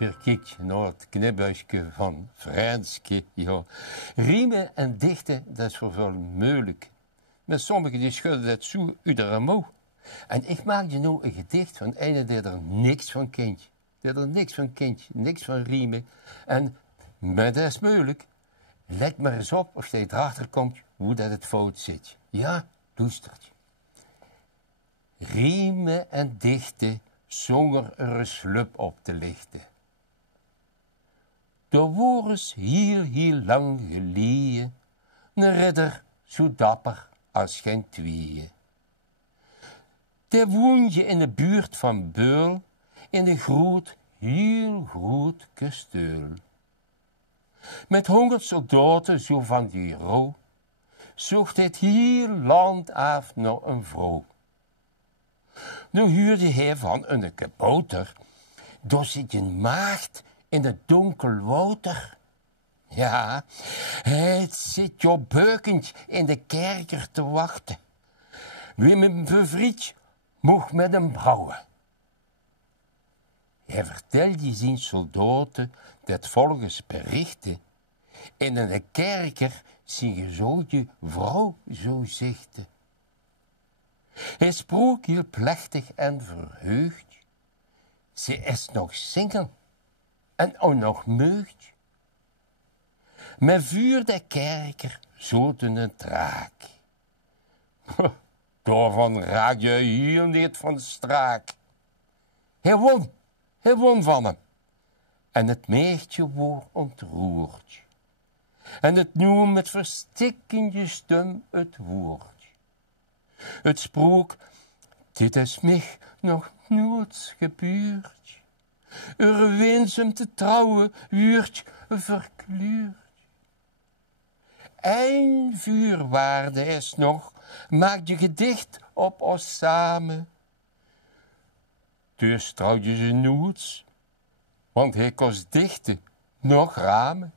weer kijk naar het knipbuisje van Franske. Ja. Riemen en dichten, dat is voor veel moeilijk. Met sommigen die schudden dat zo uit de mouw. En ik maak je nou een gedicht van een die er niks van kent. Die er niks van kent, niks van riemen. Maar dat is moeilijk. Let maar eens op of je erachter komt hoe dat het fout zit. Ja, doestert. Riemen en dichten zonder er een slup op te lichten. Er was heel lang geleden een ridder zo dapper als geen tweeën. Daar woonde in de buurt van Beul in een heel groot kasteel. Met 100 soldaten zo van die rouw zocht het heel land af naar een vrouw. Nu huurde hij van een kabouter, door zit een maagd in het donker water. Ja, het zit jo beukend in de kerker te wachten. Wie met bevriend mocht met hem brouwen. Hij vertelde zijn soldaten dat volgens berichten in een kerker zijn gezoogde vrouw zou zichten. Hij sprak heel plechtig en verheugd. Ze is nog single en ook nog meugd. Met vuur de kerker zoten een draak. Daarvan raak je heel niet van straak. Hij won van hem. En het meisje wordt ontroerd. En het noem met verstikkende stem het woord. Het sprook, dit is mij nog nooit gebeurd. Er wens hem te trouwen, wordt verkleurd. Eén vuurwaarde is nog, maak je gedicht op ons samen. Dus trouw je ze nooit, want hij kost dichten nog ramen.